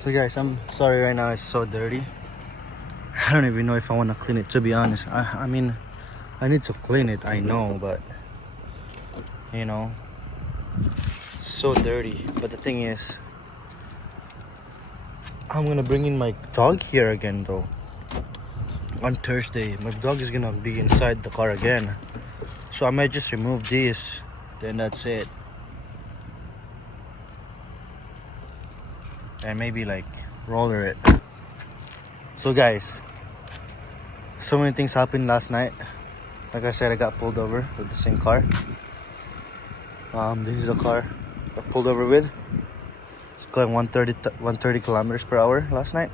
So guys, I'm sorry right now, it's so dirty. I don't even know if I want to clean it, to be honest. I mean, I need to clean it, I know, but you know, it's so dirty. But the thing is, I'm gonna bring in my dog here again though. On Thursday, my dog is gonna be inside the car again. So I might just remove this, then that's it. And maybe like roller it. So guys, so many things happened last night. Like I said, I got pulled over with the same car. This is a car I pulled over with. It's going 130 kilometers per hour last night.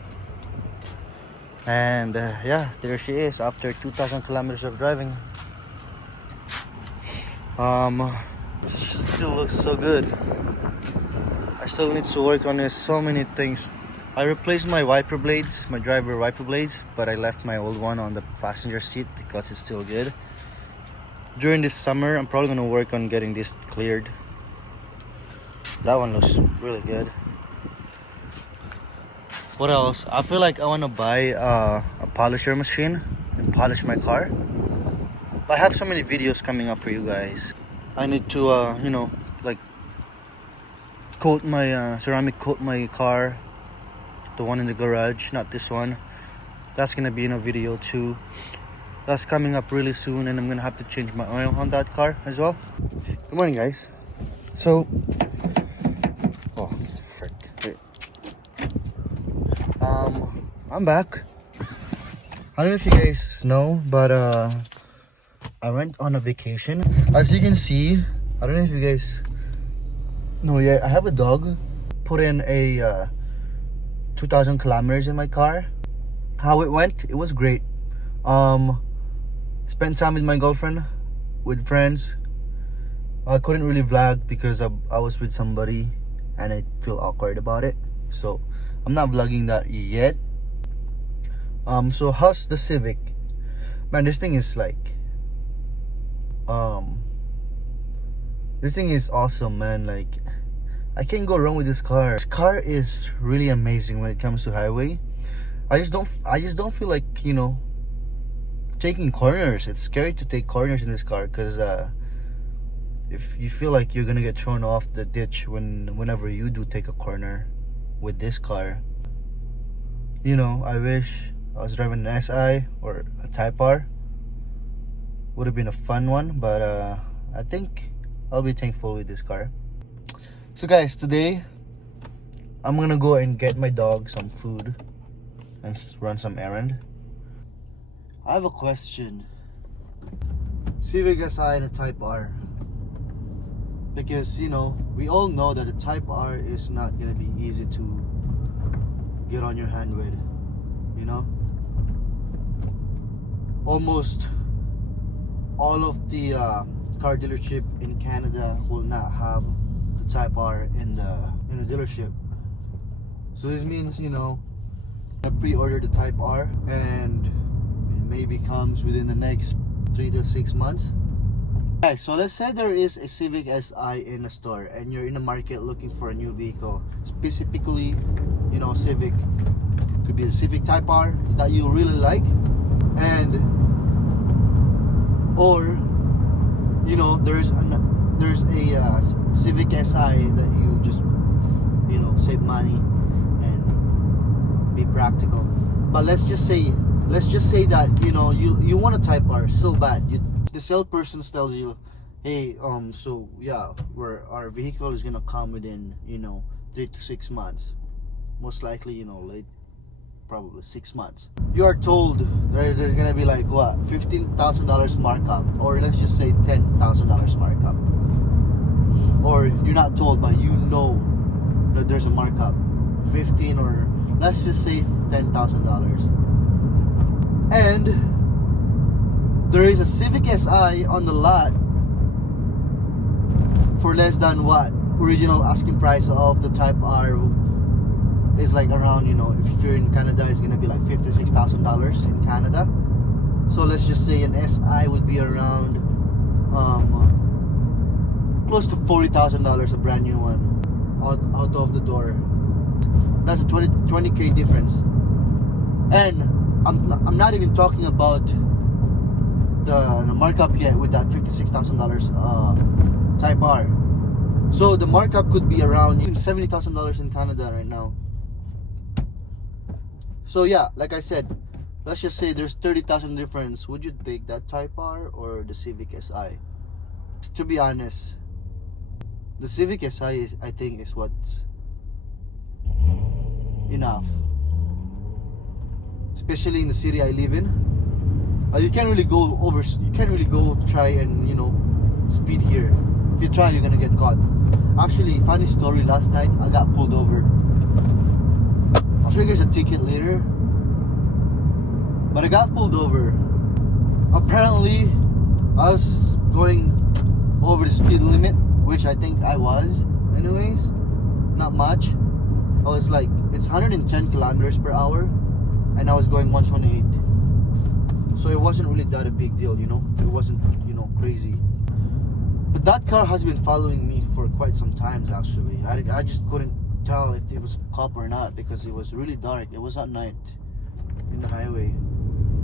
And yeah, there she is after 2,000 kilometers of driving. She still looks so good. I still need to work on this, so many things. I replaced my wiper blades, my driver wiper blades, but I left my old one on the passenger seat because it's still good. During this summer, I'm probably gonna work on getting this cleared. That one looks really good. What else? I feel like I wanna buy a polisher machine and polish my car. I have so many videos coming up for you guys. I need to, you know, like coat my ceramic coat my car, the one in the garage, not this one. That's gonna be in a video too. That's coming up really soon, and I'm gonna have to change my oil on that car as well. Good morning, guys. So, oh frick! Wait. I'm back. I don't know if you guys know, but I went on a vacation. As you can see, I don't know if you guys know yet. I have a dog. Put in a 2,000 kilometers in my car. How it went? It was great. Spent time with my girlfriend, with friends. I couldn't really vlog because I was with somebody and I feel awkward about it. So I'm not vlogging that yet. So how's the Civic? Man, this thing is like this thing is awesome, man. Like, I can't go wrong with this car. This car is really amazing when it comes to highway. I just don't feel like, you know, taking corners. It's scary to take corners in this car because if you feel like you're gonna get thrown off the ditch whenever you do take a corner with this car. You know, I wish I was driving an SI or a Type R. Would have been a fun one, but I think I'll be thankful with this car. So guys, today I'm gonna go and get my dog some food and run some errand. I have a question. Civic Si and a Type R. Because, you know, we all know that a Type R is not gonna be easy to get on your hand with, you know? Almost all of the car dealership in Canada will not have the Type R in the dealership. So this means, you know, I pre-order the Type R and it maybe comes within the next 3 to 6 months. Okay, so let's say there is a Civic Si in a store and you're in the market looking for a new vehicle, specifically, you know, Civic. Could be a Civic Type R that you really like, and or you know, there's a Civic Si that you just, you know, save money and be practical. But let's just say that, you know, you want a Type R so bad. The salesperson tells you, hey, so yeah, our vehicle is gonna come within, you know, 3 to 6 months, most likely, you know, late, probably 6 months. You are told there's gonna be like what, $15,000 markup, or let's just say $10,000 markup, or you're not told but you know that there's a markup, 15, or let's just say $10,000, and there is a Civic Si on the lot for less than what original asking price of the Type R is, like around, you know, if you're in Canada, it's gonna be like $56,000 in Canada. So let's just say an Si would be around close to $40,000, a brand new one, out of the door. That's a 20K difference. And I'm not even talking about the markup yet with that $56,000 Type R. So the markup could be around even $70,000 in Canada right now. So yeah, like I said, let's just say there's 30,000 difference. Would you take that Type R or the Civic Si? To be honest, the Civic Si I think is what's enough, especially in the city I live in. You can't really go over. You can't really go try and speed here. If you try, you're gonna get caught. Actually, funny story. Last night I got pulled over. I'll show you guys a ticket later. But I got pulled over. Apparently, I was going over the speed limit, which I think I was. Anyways, not much. I was like, it's 110 kilometers per hour, and I was going 128. So it wasn't really that a big deal, It wasn't, crazy. But that car has been following me for quite some times, actually. I just couldn't tell if it was a cop or not because it was really dark. It was at night in the highway.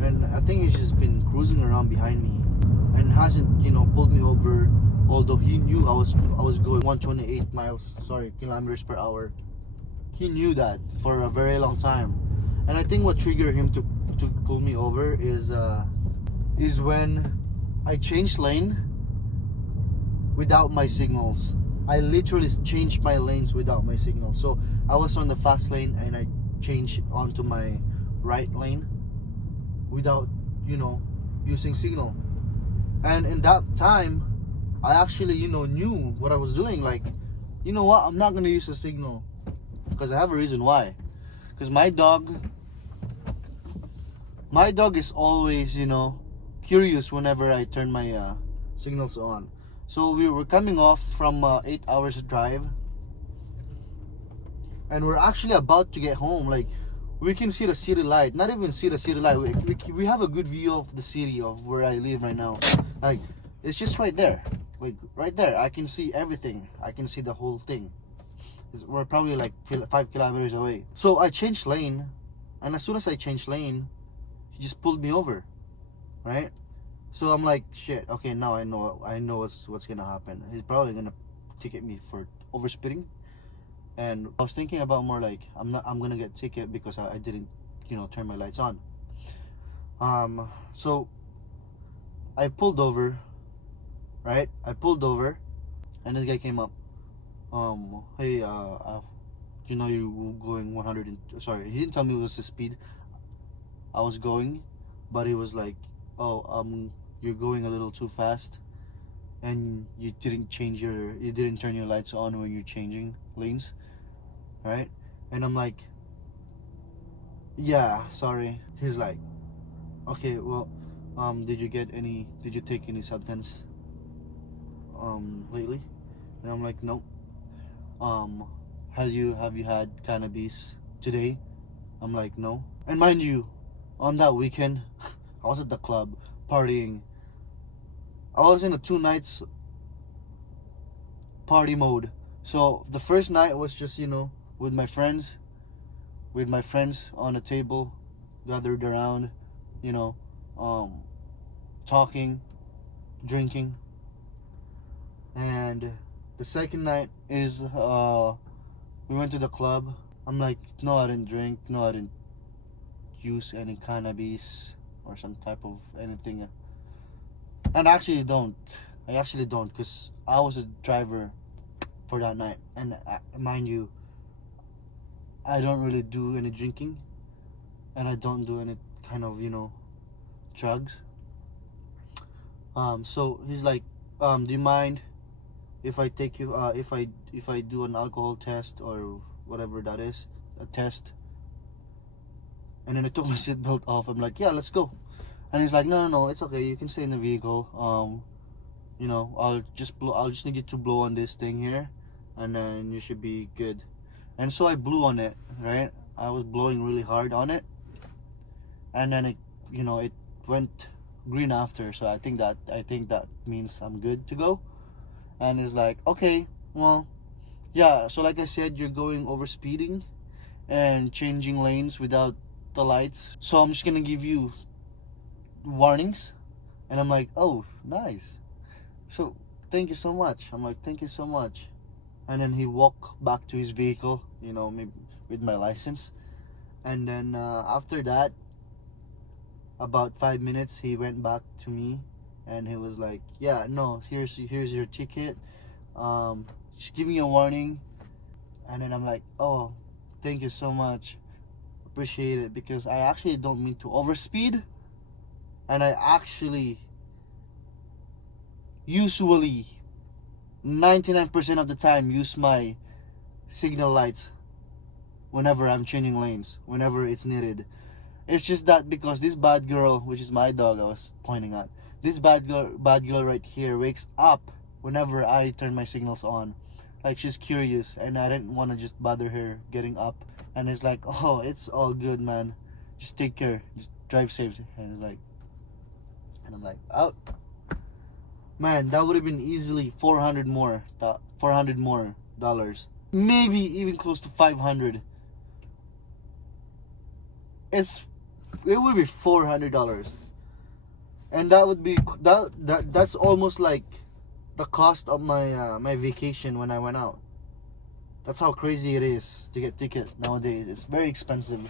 And I think he's just been cruising around behind me and hasn't, pulled me over. Although he knew I was going 128 kilometers per hour. He knew that for a very long time. And I think what triggered him to pull me over is when I changed lane without my signals. I literally changed my lanes without my signals. So I was on the fast lane and I changed onto my right lane without using signal. And in that time I actually knew what I was doing. Like, you know what, I'm not gonna use a signal because I have a reason why. Because my dog is always curious whenever I turn my signals on. So we were coming off from 8 hours drive, and we're actually about to get home. Like, we can see the city light. Not even see the city light. We have a good view of the city of where I live right now. Like, it's just right there. Like, right there. I can see everything. I can see the whole thing. We're probably like 5 kilometers away. So I changed lane, and as soon as I changed lane, he just pulled me over, right? So I'm like, shit. Okay, now I know what's gonna happen. He's probably gonna ticket me for overspeeding. And I was thinking about more like, I'm gonna get ticket because I didn't turn my lights on. So I pulled over, right? I pulled over, and this guy came up. Hey, you going 100 and, sorry, he didn't tell me it was the speed I was going, but he was like, oh, you're going a little too fast, and you didn't turn your lights on when you're changing lanes, right? And I'm like, yeah, sorry. He's like, okay, well, did you take any substance lately? And I'm like, no. Have you had cannabis today? I'm like, no. And mind you, on that weekend I was at the club partying. I was in a 2 nights party mode. So the first night was just with my friends on a table, gathered around, talking, drinking. And the second night is we went to the club. I'm like, no, I didn't drink. No, I didn't use any cannabis or some type of anything. And I actually don't because I was a driver for that night. And mind you, I don't really do any drinking, and I don't do any kind of drugs. So he's like, do you mind if I take you if I do an alcohol test or whatever that is, a test? And then I took my seatbelt off. I'm like, yeah, let's go. And he's like, no, it's okay, you can stay in the vehicle. I'll just need you to blow on this thing here, and then you should be good. And so I blew on it, right? I was blowing really hard on it, and then it went green after. So I think that means I'm good to go. And he's like, okay, well, yeah, so like I said, you're going over speeding, and changing lanes without the lights. So I'm just gonna give you warnings. And I'm like, oh, nice. So thank you so much. I'm like, thank you so much. And then he walked back to his vehicle, you know, maybe with my license. And then after that, about 5 minutes, he went back to me, and he was like, yeah, no, here's your ticket, just giving you a warning. And then I'm like, oh, thank you so much, appreciate it, because I actually don't mean to overspeed, and I actually usually 99% of the time use my signal lights whenever I'm changing lanes, whenever it's needed. It's just that because this bad girl, which is my dog I was pointing at, this bad girl right here wakes up whenever I turn my signals on. Like, she's curious, and I didn't want to just bother her getting up. And it's like, oh, it's all good, man. Just take care. Just drive safe. And it's like, and I'm like, out. Man, that would have been easily $400 more dollars. Maybe even close to 500. It would be $400, and that would be that's almost like the cost of my my vacation when I went out. That's how crazy it is to get tickets nowadays. It's very expensive.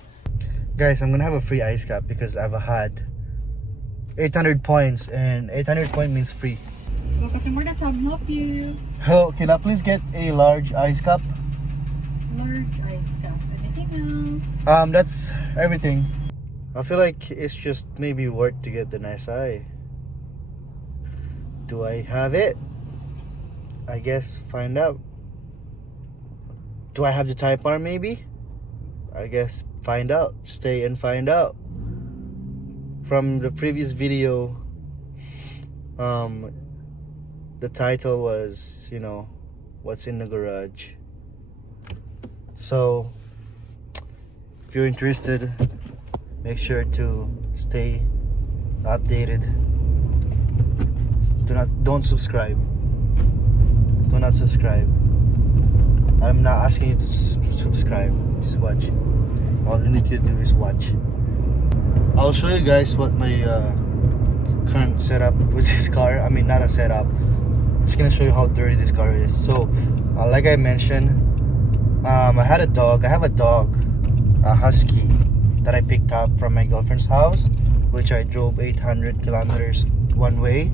Guys, I'm gonna have a free ice cap because I've had 800 points, and 800 point means free. Welcome to how can I help you? Oh, can I please get a large ice cap? Large ice cup. Anything else? That's everything. I feel like it's just maybe worth to get an SI. Do I have it? I guess find out. Do I have the Type R maybe? I guess find out. Stay and find out. From the previous video, the title was, you know, what's in the garage. So if you're interested, make sure to stay updated. Don't subscribe. Do not subscribe. I'm not asking you to subscribe. Just watch. All you need to do is watch. I'll show you guys what my current setup with this car. I mean, not a setup. I'm just gonna show you how dirty this car is. So, like I mentioned, I have a dog, a husky, that I picked up from my girlfriend's house, which I drove 800 kilometers one way,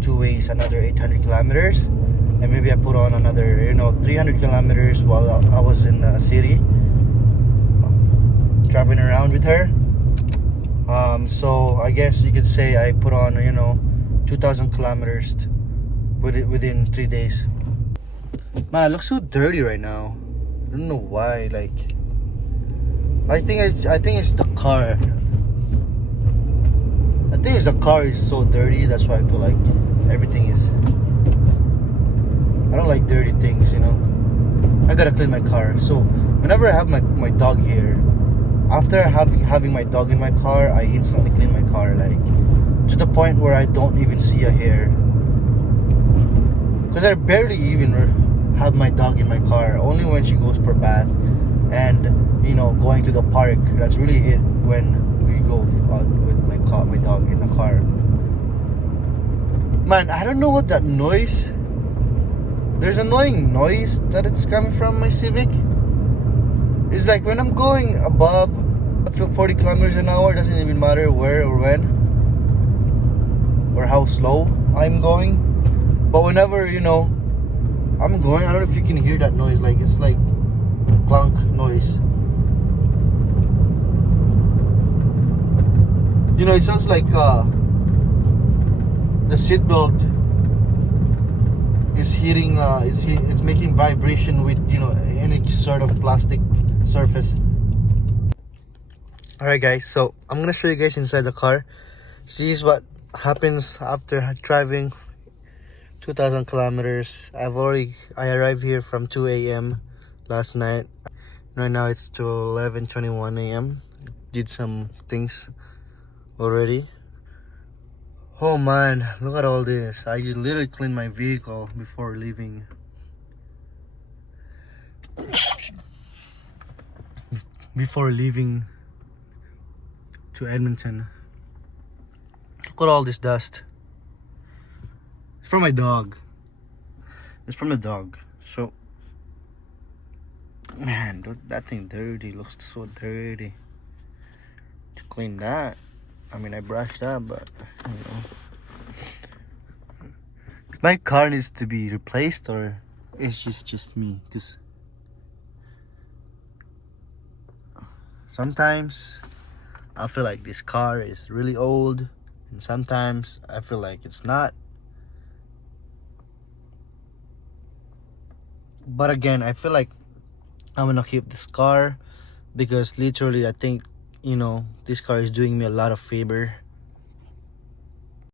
two ways another 800 kilometers, and maybe I put on another 300 kilometers while I was in the city driving around with her. So I guess you could say I put on 2,000 kilometers within 3 days. Man, I look so dirty right now. I don't know why. Like, I think it's the car. I think it's the car is so dirty. That's why I feel like everything is. I don't like dirty things, I gotta clean my car. So whenever I have my dog here, after having my dog in my car, I instantly clean my car, like to the point where I don't even see a hair. Because I barely even have my dog in my car. Only when she goes for bath and going to the park. That's really it. When we go out with my dog in the car. Man, I don't know what that noise. There's annoying noise that it's coming from my Civic. It's like when I'm going above 40 kilometers an hour, doesn't even matter where or when or how slow I'm going. But whenever I'm going, I don't know if you can hear that noise. Like, it's like clunk noise. It sounds like the seatbelt is hitting. It's making vibration with any sort of plastic surface. Alright guys, so I'm gonna show you guys inside the car. See what happens after driving 2,000 kilometers. I arrived here from 2 a.m. last night. Right now it's to 11:21 a.m. Did some things already. Oh man, look at all this. I literally cleaned my vehicle before leaving. before leaving to Edmonton. Look at all this dust. It's from my dog. It's from the dog. So, man, that thing dirty. Looks so dirty. To clean that, I mean, I brushed that, but you know, my car needs to be replaced, or it's just me. Because sometimes I feel like this car is really old, and sometimes I feel like it's not. But again, I feel like I'm gonna keep this car because literally I think, you know, this car is doing me a lot of favor.